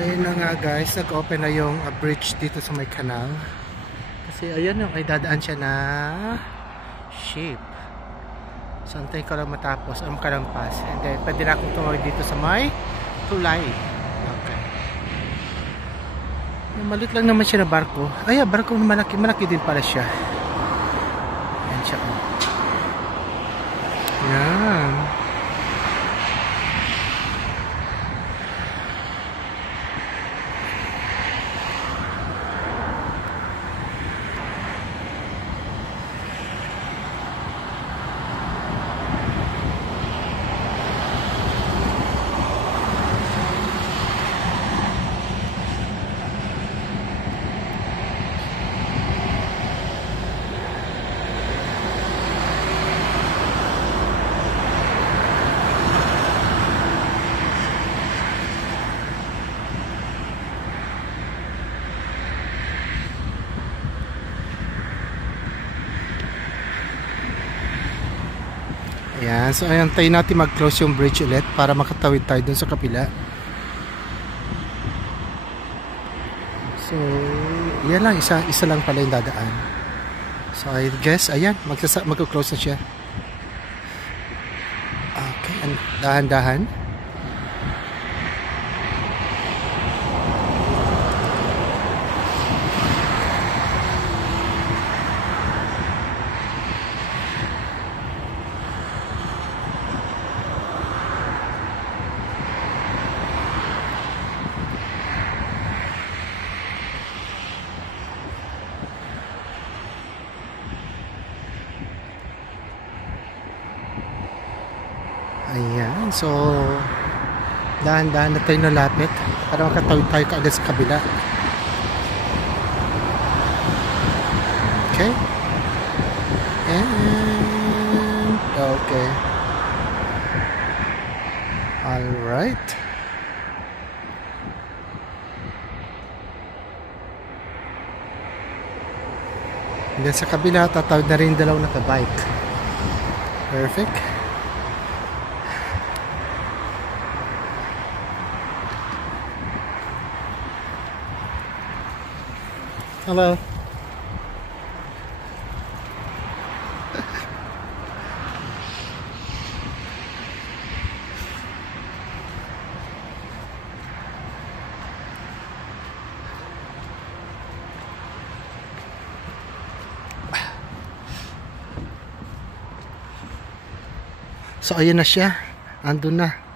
Ayun na nga guys, nag-open na yung bridge dito sa may kanal. Kasi ayun yung ay dadaan siya na ship. So antayin ko lang matapos ang makalampas. And then pwede na akong tumawid dito sa may tulay. Okay. Malit lang naman siya na barko. Ay, barko malaki. Malaki din pala siya. Ayan siya. Yan. Ayan, so ayan, tayo natin mag-close yung bridge ulit para makatawid tayo dun sa kapila. So, yan lang, isa lang pala yung dadaan. So, I guess, ayan, mag-close na siya. Okay, dahan-dahan. Ayan, so dahan-dahan na tayo nalapit para makatawid tayo kaagad sa kabila. Okay. And okay. Alright. And then sa kabila, tatawid na rin dalawang naka-bike. Perfect. Hello. So ayun na siya. Andun na.